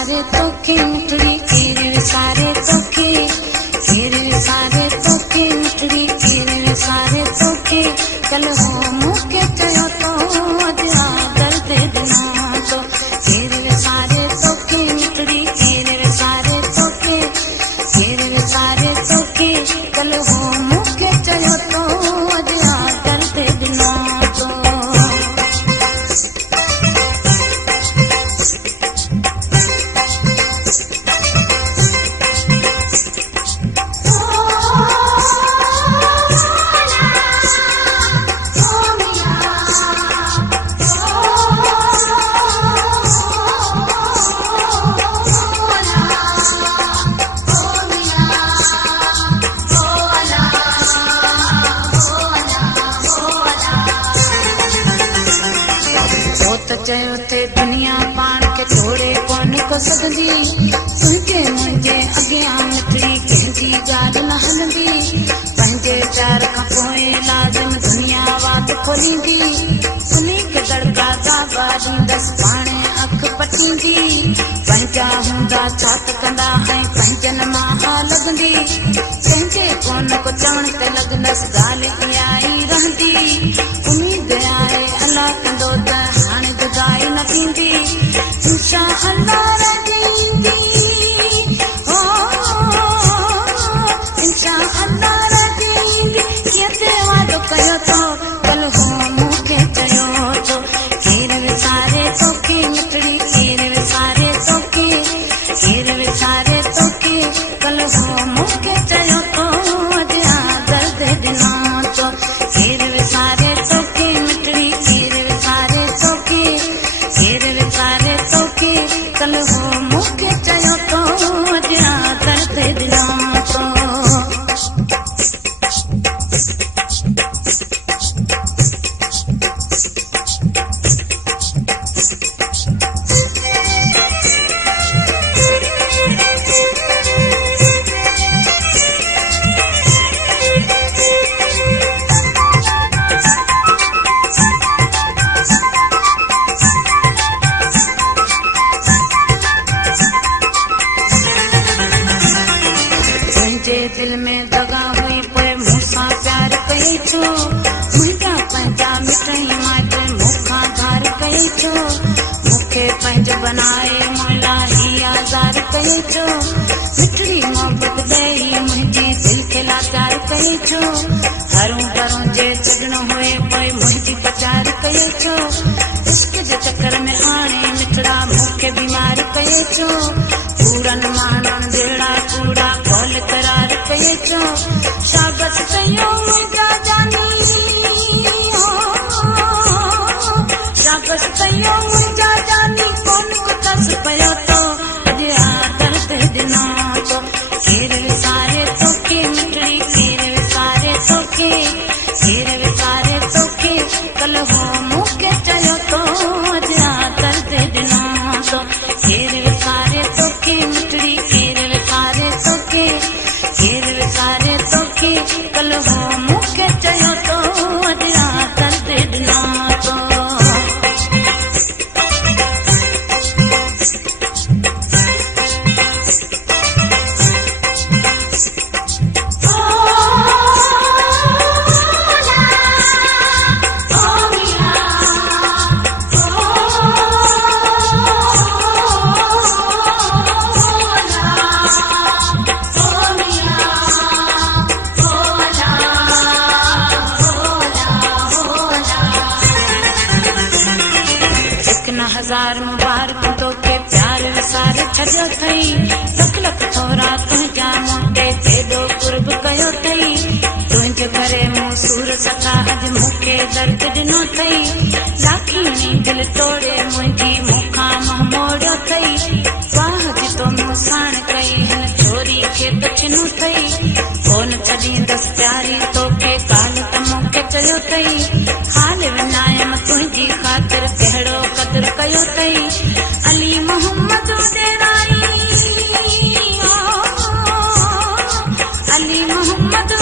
विसारे तोखे मिठड़ी केर विसारे तोखे केर विसारे तोखे मिठड़ी केर विसारे तोखे कल हो मूंखे चयो तो अॼु दर्द ॾिनो तो केर विसारे तोखे मिठड़ी केर विसारे तोखे केर विसारे तोखे कल हो मूंखे चयो तो अॼु दर्द ॾिनो तो चयो थे दुनिया पाण के छोड़े कोन को सघंदी तुंहिंजे मुंहिंजे अॻियां मिठड़ी कंहिंजी ॻाल्हि न हलंदी पंहिंजे प्यार खां पोइ लाज़िम दुनिया वात खोलींदी उन्ही खे दड़का दाबा ॾींदसि पाणे अख पटींदी पंहिंजा हूंदा छा त कंदा ऐं पंहिंजनि मां लॻंदी कंहिंजे कोन को चवण ते लॻंदसि ॻाल्हि इहा ई रहंदी उम्मीद आहे अलाह कंदो त हाणे जुदाई न थींदी इंशा अल्लाह रहंदी हो इंशा अल्लाह रहंदी कीअं ते वादो कयो तो कल हो मूंखे चयो तो केर विसारे तोखे मिठड़ी केर विसारे तोखे केर विसारे तोखे कल हो मूंखे चयो तो अॼु दर्द ॾिनो तो केर विसारे तोखे मिठड़ी केर विसारे तोखे केर विसारे तोखे कल हो मूंखे चयो तो अॼु दर्द ॾिनो तो दिल में दगा हुई पोइ मूंसां प्यार कई छो मुंहिंजा पंहिंजा मिटई माइट मूंखां धार कई छो मूंखे पंहिंजो बनाए मोला ही आज़ार कई छो मिठड़ी मोहबत ॾेई मुंहिंजी दिलि खे लाचार कई छो हरूं भरूं जे छॾणो हुए पोइ मुंहिंजी पचार कई छो इश्क जे चक्कर में आणे मिठड़ा मूंखे बीमार कई छो कूड़नि माण्हुनि जहिड़ा कूड़ा कौल करार कई छो शाबस कयो मुंहिंजा जानी शाबस कयो मुंहिंजा जानी कोन कुतस पियो तो अॼु दर्द ॾिनो तो केर विसारे तोखे मिठड़ी केर विसारे तोखे केर विसारे तोखे कल हो मूंखे चयो तो अॼु दर्द ॾिनो तो केर विसारे तोखे मिठड़ी केर विसारे तोखे केर विसारे तोखे कल हो मूंखे चयो तो अॼु दर्द ॾिनो तो हजार मुबारक तोखे प्यार विसारे छॾियो अथई लख लख थोरा तुंहिंजा मोटे केॾो कुर्ब कयो अथई तुंहिंजे करे मूं सूर सका अॼु मूंखे दर्द ॾिनो अथई लाखी दिलि तोड़े मुंहिंजी मूंखां मुंहुं मोड़ियो अथई वाह जी तो मूं साण कई हिन छोरी खे त छिनो अथई कोन छॾींदसि प्यारी तोखे काल त मूंखे चयो अथई हाल विञायमि तुंहिंजी ख़ातिर कहिड़ो क़दुरु कयो अथई अली मोहम्मद डेराई अली मोहम्मद